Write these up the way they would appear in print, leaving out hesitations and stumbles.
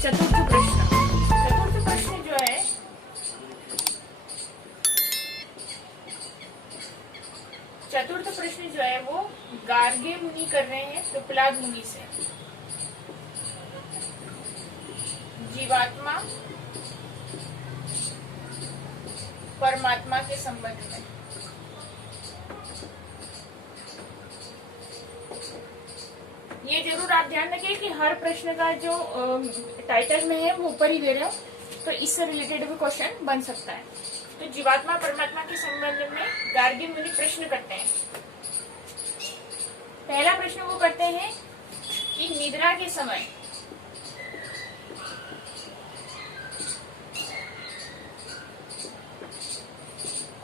चतुर्थ प्रश्न जो है वो गार्गे मुनि कर रहे हैं पिप्पलाद मुनि से। जीवात्मा परमात्मा के संबंध में। ये जरूर आप ध्यान रखिए कि हर प्रश्न का जो टाइटल में है वो ऊपर ही दे रहे हो, तो इससे रिलेटेड भी क्वेश्चन बन सकता है। तो जीवात्मा परमात्मा के संबंध में गार्गी मुनि प्रश्न करते हैं। पहला प्रश्न वो करते हैं कि निद्रा के समय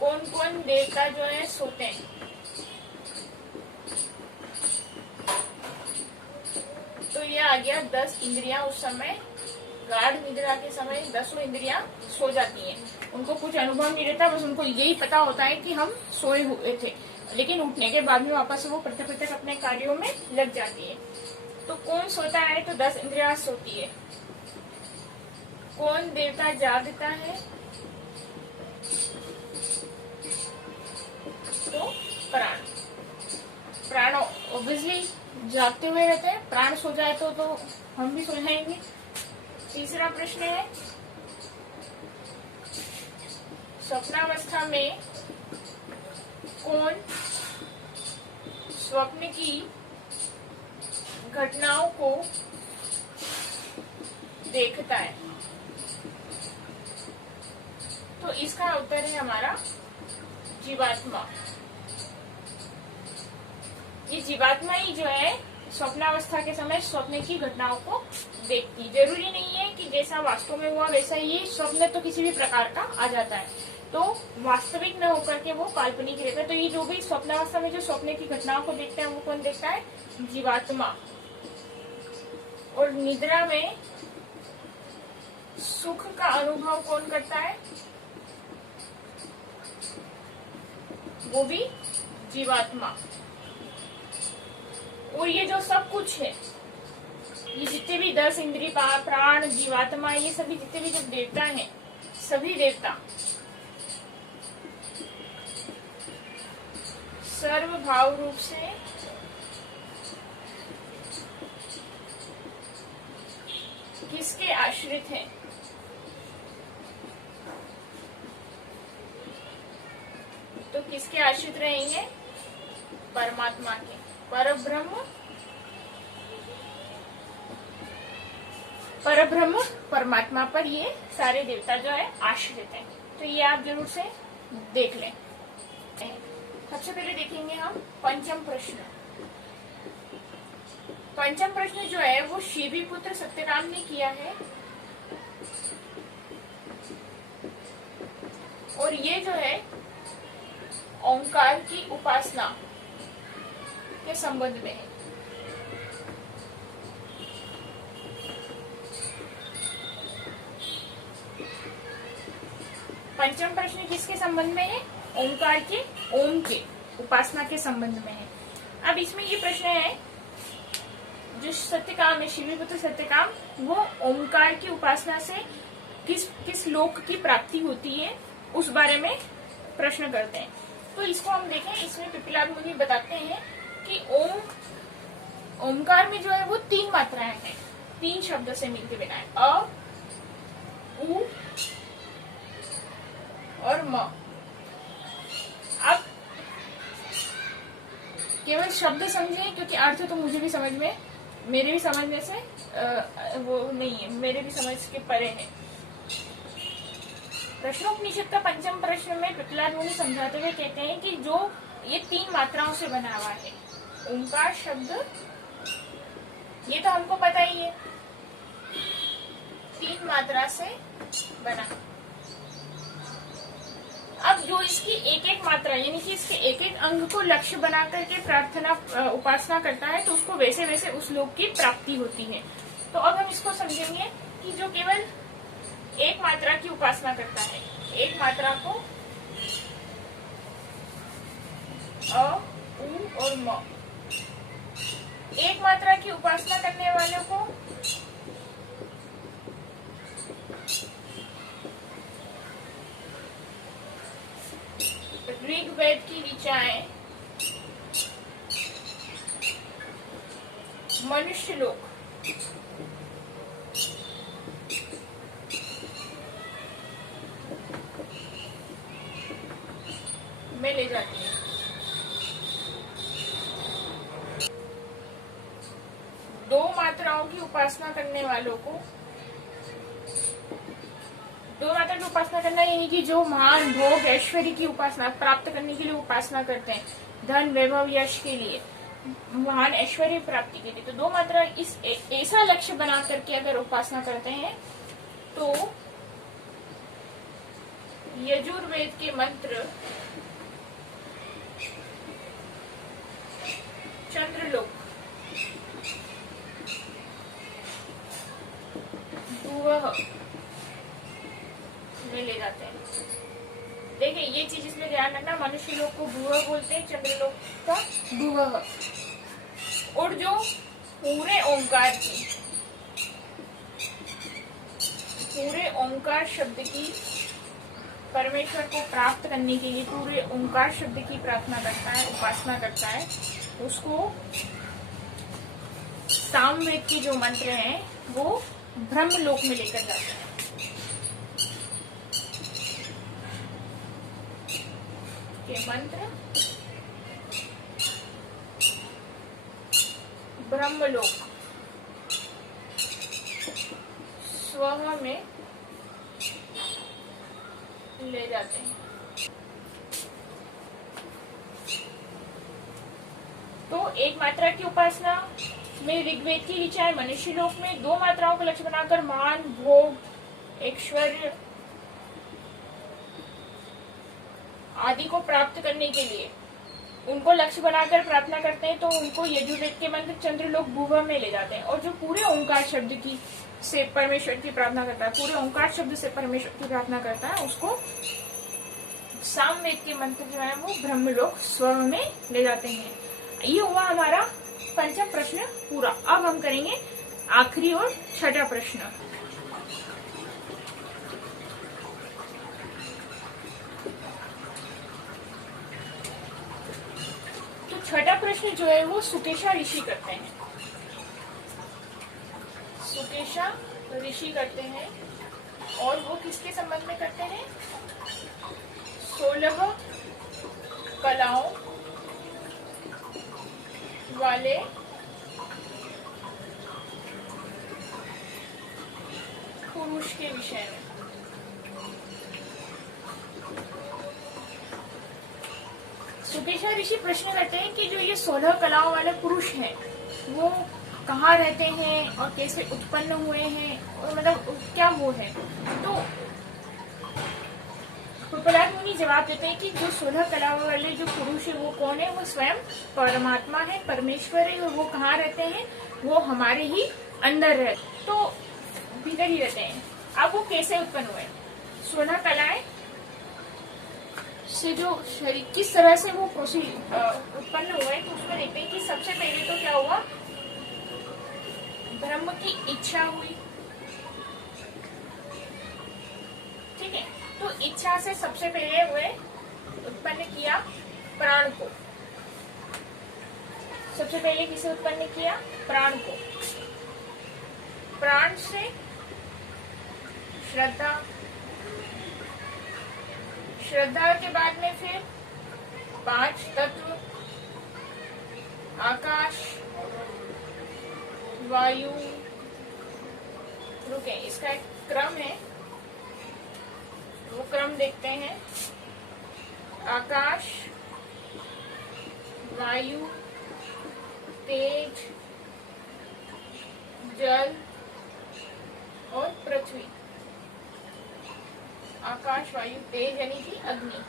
कौन कौन देवता जो है सोते हैं। तो ये आ गया 10 इंद्रियां उस समय गाढ़ निद्रा के समय 10 इंद्रियां सो जाती हैं। उनको कुछ अनुभव नहीं रहता, बस उनको यही पता होता है कि हम सोए हुए थे, लेकिन उठने के बाद में वापस वो पृथक अपने कार्यों में लग जाती है। तो कौन सोता है? तो 10 इंद्रियां सोती है। कौन देवता जागता है? तो प्राण ऑब्वियसली जागते हुए रहते हैं। प्राण सो जाए तो हम भी सो जाएंगे। तीसरा प्रश्न है स्वप्नावस्था में कौन स्वप्न की घटनाओं को देखता है। तो इसका उत्तर है हमारा जीवात्मा। ये जीवात्मा ही जो है स्वप्नावस्था के समय स्वप्न की घटनाओं को देखती। जरूरी नहीं है कि जैसा वास्तव में हुआ वैसा ही स्वप्न तो किसी भी प्रकार का आ जाता है, तो वास्तविक न होकर के वो काल्पनिक रहता है। तो ये जो भी स्वप्नावस्था में जो स्वप्न की घटनाओं को देखते हैं वो कौन देखता है? जीवात्मा। और निद्रा में सुख का अनुभव कौन करता है? वो भी जीवात्मा। और ये जो सब कुछ है, ये जितने भी 10 इंद्रिय प्राण जीवात्मा, ये सभी जितने भी जो देवता हैं, सभी देवता सर्वभाव रूप से किसके आश्रित हैं? तो किसके आश्रित रहेंगे? परमात्मा के। परब्रह्म परमात्मा पर ये सारे देवता जो है आश्रित हैं। तो ये आप जरूर से देख लें। सबसे पहले देखेंगे हम पंचम प्रश्न। पंचम प्रश्न जो है वो शिवी पुत्र सत्यकाम ने किया है, और ये जो है ओंकार की उपासना के संबंध में है। पंचम प्रश्न किसके संबंध में है? ओंकार के, ओम के उपासना के संबंध में है। अब इसमें ये प्रश्न है, जो सत्यकाम है, शिवीपुत्र सत्यकाम, वो ओंकार की उपासना से किस लोक की प्राप्ति होती है उस बारे में प्रश्न करते हैं। तो इसको हम देखें। इसमें पिप्पलाद मुनि बताते हैं कि ओंकार में जो है वो 3 मात्राएं हैं, 3 शब्द से मिलके बना है, अ, उ और म। अब केवल शब्द समझे, क्योंकि अर्थ तो मुझे भी समझ में, मेरे भी समझने से वो नहीं है, मेरे भी समझ के परे है। प्रश्नोपनिषद का पंचम प्रश्न में पिप्पलाद मुनि समझाते हुए कहते हैं कि जो ये 3 मात्राओं से बना हुआ है ओंकार शब्द, ये तो हमको पता ही है, 3 मात्रा से बना। अब जो इसकी एक मात्रा यानी कि इसके एक अंग को लक्ष्य बना करके प्रार्थना उपासना करता है, तो उसको वैसे वैसे उस लोक की प्राप्ति होती है। तो अब हम इसको समझेंगे कि जो केवल एक मात्रा की उपासना करता है, एक मात्रा को अ, उ और म, एक मात्रा की उपासना करने वालों को यजुर्वेद की ऋचाएं मनुष्य लोक में ले जाती है। दो मात्राओं की उपासना करने वालों को, दो मात्रा की उपासना करना यानी कि जो महान भोग ऐश्वर्य की उपासना प्राप्त करने के लिए उपासना करते हैं, धन वैभव यश के लिए, महान ऐश्वर्य प्राप्ति के लिए, तो दो मात्रा इस ऐसा लक्ष्य बना करके अगर उपासना करते हैं तो यजुर्वेद के मंत्र चंद्रलोक भुवः में ले जाते हैं। देखिए ये चीज इसमें ध्यान रखना, मनुष्य लोक को भुवः बोलते हैं, चंद्रलोक का भुवः। और जो पूरे ओंकार शब्द की परमेश्वर को प्राप्त करने के लिए पूरे ओंकार शब्द की प्रार्थना करता है, उपासना करता है, उसको सामवेद के जो मंत्र हैं वो ब्रह्म लोक में लेकर जाते हैं। के मंत्र ब्रह्मलोक स्व में ले जाते हैं। तो एक मात्रा की उपासना में ऋग्वेद की ऋचाएं मनुष्य लोक में, दो मात्राओं को लक्ष्य बनाकर मान भोग ऐश्वर्य आदि को प्राप्त करने के लिए उनको लक्ष्य बनाकर प्रार्थना करते हैं, तो उनको यजुर्वेद के मंत्र चंद्रलोक भुवः में ले जाते हैं। और जो पूरे ओंकार शब्द की से परमेश्वर की प्रार्थना करता है, पूरे ओंकार शब्द से परमेश्वर की प्रार्थना करता है, उसको सामवेद के मंत्र जो है वो ब्रह्मलोक स्व में ले जाते हैं। ये हुआ हमारा पंचम प्रश्न पूरा। अब हम करेंगे आखिरी और छठा प्रश्न। तो छठा प्रश्न जो है वो सुकेशा ऋषि करते हैं। सुकेशा ऋषि करते हैं और वो किसके संबंध में करते हैं? 16 कलाओं वाले पुरुष के विषय में। सुकेशा ऋषि प्रश्न करते हैं कि जो ये 16 कलाओं वाले पुरुष हैं वो कहाँ रहते हैं और कैसे उत्पन्न हुए हैं, और मतलब क्या वो है। तो प्रहलाद मुनि जवाब देते हैं कि जो 16 कलाओं वाले जो पुरुष है वो कौन है? वो स्वयं परमात्मा है, परमेश्वर है। और वो कहाँ रहते हैं? वो हमारे ही अंदर रहते, तो भीतर ही रहते हैं। अब वो कैसे उत्पन्न हुए? 16 कलाएं से जो शरीर किस तरह से वो उत्पन्न हुए, तो उसमें देखते हैं कि सबसे पहले तो क्या हुआ? ब्रह्म की इच्छा हुई। ठीक है, तो इच्छा से सबसे पहले हुए उत्पन्न किया प्राण को। सबसे पहले किसे उत्पन्न किया? प्राण को। प्राण से श्रद्धा, श्रद्धा के बाद में फिर 5 तत्व, आकाश, वायु, रुके इसका एक क्रम है, वो क्रम देखते हैं। आकाश, वायु, तेज, जल और पृथ्वी। आकाश, वायु, तेज यानी कि अग्नि।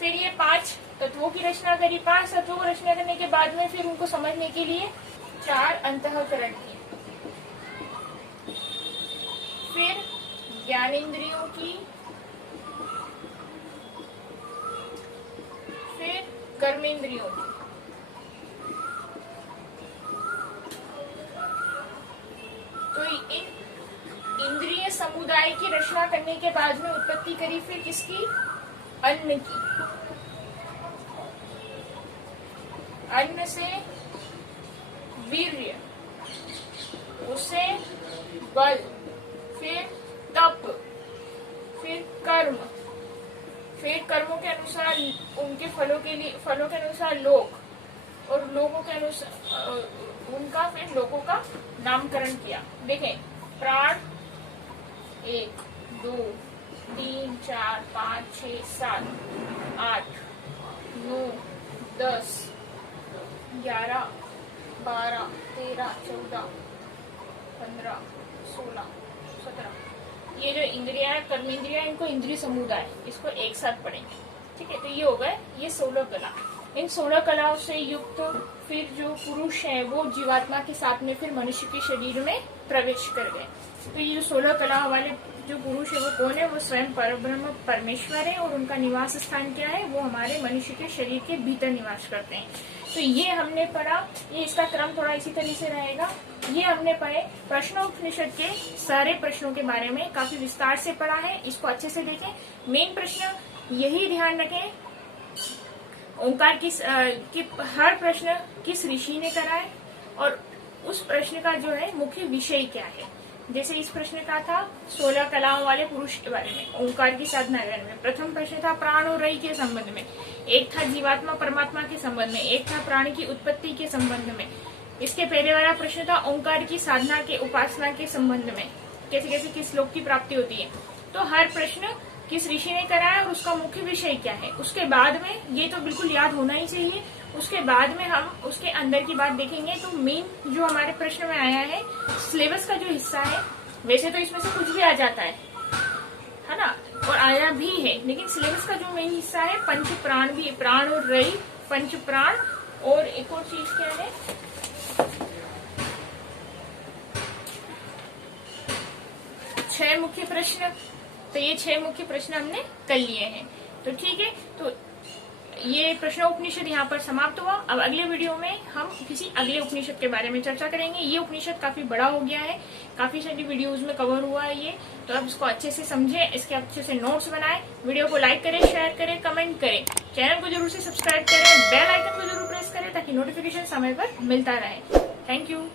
फिर ये 5 तत्वों की रचना करी। 5 तत्वों को रचना करने के बाद में फिर उनको समझने के लिए 4 अंतःकरण किए। फिर ज्ञानेंद्रियों की, फिर कर्मेंद्रियों की। तो इन इंद्रिय समुदाय की रचना करने के बाद में उत्पत्ति करी फिर किसकी? अन्न की, अन्न से वीर्य, उसे बल, फिर तप, फिर कर्म, फिर कर्मों के अनुसार उनके फलों के अनुसार लोक, और लोगों के अनुसार उनका फिर लोगों का नामकरण किया। देखें, प्राण 1 2 3 4 5 6 7 8 9 10 11 12 13 14 15 16 17, ये जो इंद्रिया है, कर्मेंद्रिया, इनको इंद्रिय समुदाय, इसको एक साथ पढ़ेंगे। ठीक है, तो ये हो गए ये 16 कला। इन 16 कलाओं से युक्त फिर जो पुरुष है वो जीवात्मा के साथ में फिर मनुष्य के शरीर में प्रवेश कर गए। तो ये जो 16 कला वाले जो पुरुष है वो कौन है? वो स्वयं परब्रह्म परमेश्वर है, और उनका निवास स्थान क्या है? वो हमारे मनुष्य के शरीर के भीतर निवास करते हैं। तो ये हमने पढ़ा, ये इसका क्रम थोड़ा इसी तरह से रहेगा। ये हमने पढ़े प्रश्नोपनिषद के सारे प्रश्नों के बारे में काफी विस्तार से पढ़ा है, इसको अच्छे से देखें। मेन प्रश्न यही ध्यान रखें, ओंकार की हर प्रश्न किस ऋषि ने करा है और उस प्रश्न का जो है मुख्य विषय क्या है। जैसे इस प्रश्न का था 16 कलाओं वाले पुरुष के बारे में, ओंकार की साधना में। प्रथम प्रश्न था प्राण और रई के संबंध में, एक था जीवात्मा परमात्मा के संबंध में, एक था प्राणी की उत्पत्ति के संबंध में। इसके पहले वाला प्रश्न था ओंकार की साधना के उपासना के संबंध में, कैसे कैसे किस लोक की प्राप्ति होती है। तो हर प्रश्न किस ऋषि ने कराया और उसका मुख्य विषय क्या है। उसके बाद में ये तो बिल्कुल याद होना ही चाहिए। उसके बाद में हम उसके अंदर की बात देखेंगे। तो मेन जो हमारे प्रश्न में आया है, सिलेबस का जो हिस्सा है, वैसे तो इसमें से कुछ भी आ जाता है ना, और आया भी है, लेकिन सिलेबस का जो मेन हिस्सा है पंच प्राण भी, प्राण और रई, पंच प्राण, और एक और चीज क्या है, 6 मुख्य प्रश्न। तो ये 6 मुख्य प्रश्न हमने कर लिए हैं। तो ठीक है, तो ये प्रश्नोपनिषद यहाँ पर समाप्त हुआ। अब अगले वीडियो में हम किसी अगले उपनिषद के बारे में चर्चा करेंगे। ये उपनिषद काफी बड़ा हो गया है, काफी सारी वीडियोज में कवर हुआ है ये, तो अब इसको अच्छे से समझें, इसके अच्छे से नोट्स बनाएं। वीडियो को लाइक करें, शेयर करें, कमेंट करें, चैनल को जरूर से सब्सक्राइब करें, बेल आइकन को जरूर प्रेस करें ताकि नोटिफिकेशन समय पर मिलता रहे। Thank you.